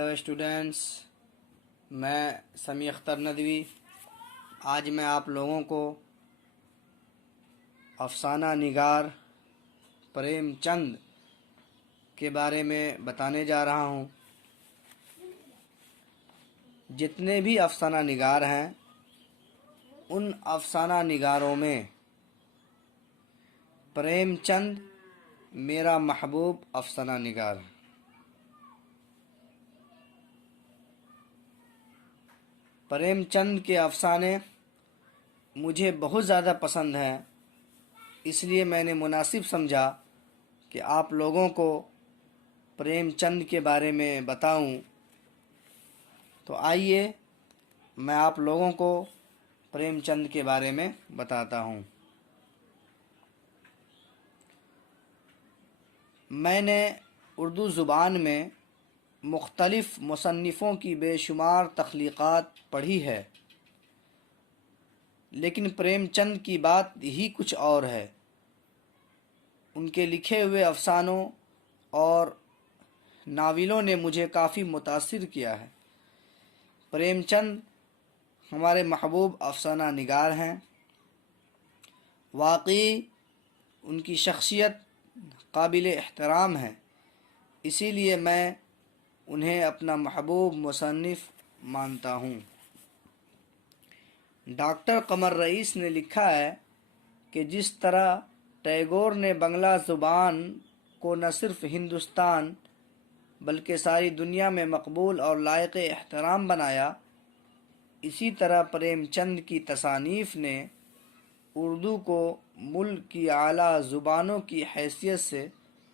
Hello students, मैं समी अख्तर नदवी। आज मैं आप लोगों को अफसाना निगार प्रेमचंद के बारे में बताने जा रहा हूँ। जितने भी अफसाना निगार हैं, उन अफसाना निगारों में प्रेमचंद मेरा महबूब अफसाना निगार है। प्रेमचंद के अफसाने मुझे बहुत ज़्यादा पसंद हैं, इसलिए मैंने मुनासिब समझा कि आप लोगों को प्रेमचंद के बारे में बताऊं। तो आइए मैं आप लोगों को प्रेमचंद के बारे में बताता हूं। मैंने उर्दू ज़ुबान में मुख्तलिफ़ मुसन्निफ़ों की बेशुमार तख्लीक़ात पढ़ी है, लेकिन प्रेमचंद की बात ही कुछ और है। उनके लिखे हुए अफसानों और नावलों ने मुझे काफ़ी मुतासिर किया है। प्रेमचंद हमारे महबूब अफसाना निगार हैं। वाकई उनकी शख्सियत काबिल एहतराम है, इसीलिए मैं उन्हें अपना महबूब मुसन्निफ़ मानता हूँ। डॉक्टर कमर रईस ने लिखा है कि जिस तरह टैगोर ने बंगला ज़ुबान को न सिर्फ़ हिंदुस्तान बल्कि सारी दुनिया में मकबूल और लायक एहतराम बनाया, इसी तरह प्रेमचंद की तसानीफ़ ने उर्दू को मुल्क की आला ज़ुबानों की हैसियत से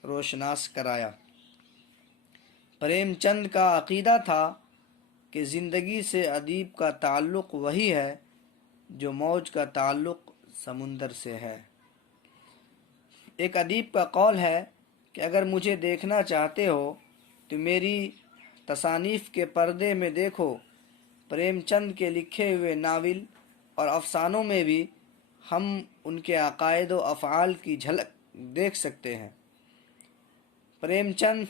रोशनास कराया। प्रेमचंद का अक़ीदा था कि ज़िंदगी से अदीब का ताल्लुक़ वही है जो मौज का ताल्लुक़ समुंदर से है। एक अदीब का कौल है कि अगर मुझे देखना चाहते हो तो मेरी तसानीफ़ के पर्दे में देखो। प्रेमचंद के लिखे हुए नावल और अफसानों में भी हम उनके अक़ायद व अफ़आल की झलक देख सकते हैं। प्रेमचंद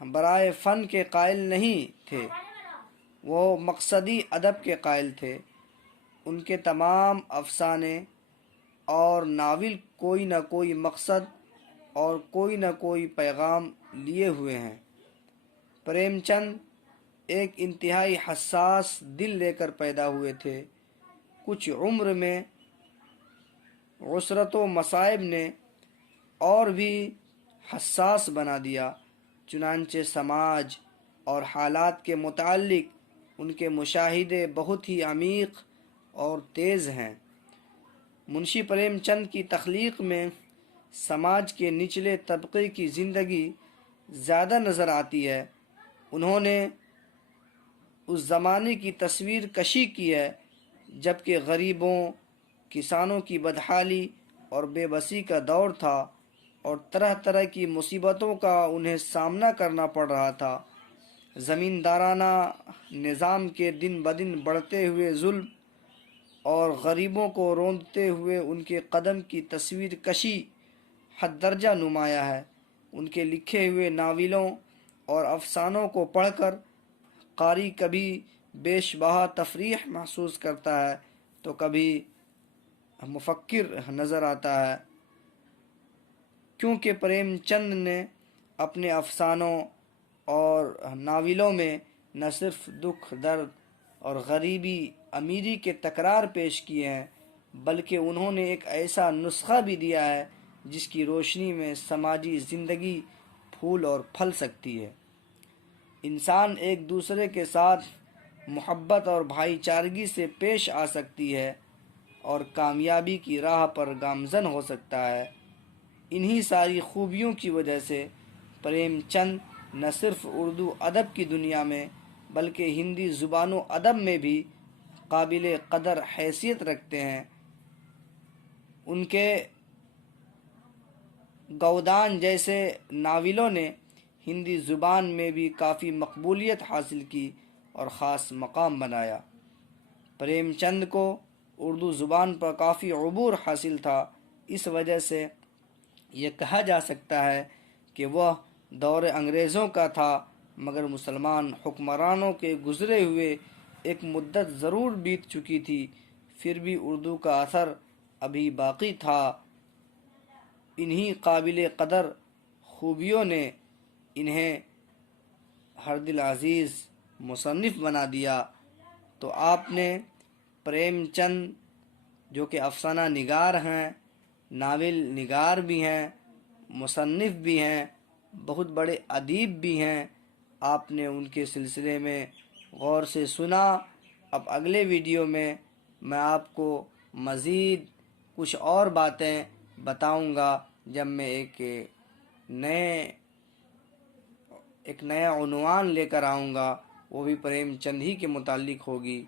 बराए फ़न के कायल नहीं थे, वो मक़सदी अदब के कायल थे। उनके तमाम अफसाने और नावल कोई न कोई मकसद और कोई न कोई पैगाम लिए हुए हैं। प्रेमचंद एक इंतहाई हसास दिल लेकर पैदा हुए थे। कुछ उम्र में उसरत व मसाइब ने और भी हसास बना दिया। चुनांचे समाज और हालात के मुताल्लिक़ उनके मुशाहिदे बहुत ही अमीक़ और तेज़ हैं। मुंशी प्रेमचंद की तख्लीक़ में समाज के निचले तबक़े की ज़िंदगी ज़्यादा नज़र आती है। उन्होंने उस ज़माने की तस्वीर कशी की है जबकि गरीबों, किसानों की बदहाली और बेबसी का दौर था और तरह तरह की मुसीबतों का उन्हें सामना करना पड़ रहा था। ज़मींदाराना निज़ाम के दिन बदिन बढ़ते हुए जुल्म और गरीबों को रोंदते हुए उनके कदम की तस्वीर कशी हद दर्जा नुमाया है। उनके लिखे हुए नावलों और अफसानों को पढ़कर कारी कभी बेशबहा तफरीह महसूस करता है तो कभी मुफक्किर नज़र आता है, क्योंकि प्रेमचंद ने अपने अफसानों और नावलों में न सिर्फ दुख, दर्द और गरीबी अमीरी के तकरार पेश किए हैं, बल्कि उन्होंने एक ऐसा नुस्खा भी दिया है जिसकी रोशनी में समाजी ज़िंदगी फूल और फल सकती है। इंसान एक दूसरे के साथ मोहब्बत और भाईचारगी से पेश आ सकती है और कामयाबी की राह पर गामज़न हो सकता है। इन्हीं सारी खूबियों की वजह से प्रेमचंद न सिर्फ उर्दू अदब की दुनिया में बल्कि हिंदी ज़ुबान अदब में भी काबिल कदर हैसियत रखते हैं। उनके गौदान जैसे नावलों ने हिंदी ज़ुबान में भी काफ़ी मकबूलियत हासिल की और ख़ास मकाम बनाया। प्रेमचंद को उर्दू ज़ुबान पर काफ़ी अबूर हासिल था। इस वजह से ये कहा जा सकता है कि वह दौर अंग्रेज़ों का था مگر مسلمان حکمرانوں کے گزرے ہوئے ایک مدت ضرور بیت چکی تھی، پھر بھی اردو کا اثر ابھی باقی تھا۔ انہی قابل قدر خوبیوں نے انہیں ہر دل عزیز مصنف بنا دیا۔ تو آپ نے پریم چند جو کہ افسانہ نگار ہیں، ناول نگار بھی ہیں، مصنف بھی ہیں، بہت بڑے ادیب بھی ہیں، آپ نے ان کے سلسلے میں غور سے سنا۔ اب اگلے ویڈیو میں میں آپ کو مزید کچھ اور باتیں بتاؤں گا، جب میں ایک نیا عنوان لے کر آؤں گا، وہ بھی پریم چند ہی کے متعلق ہوگی۔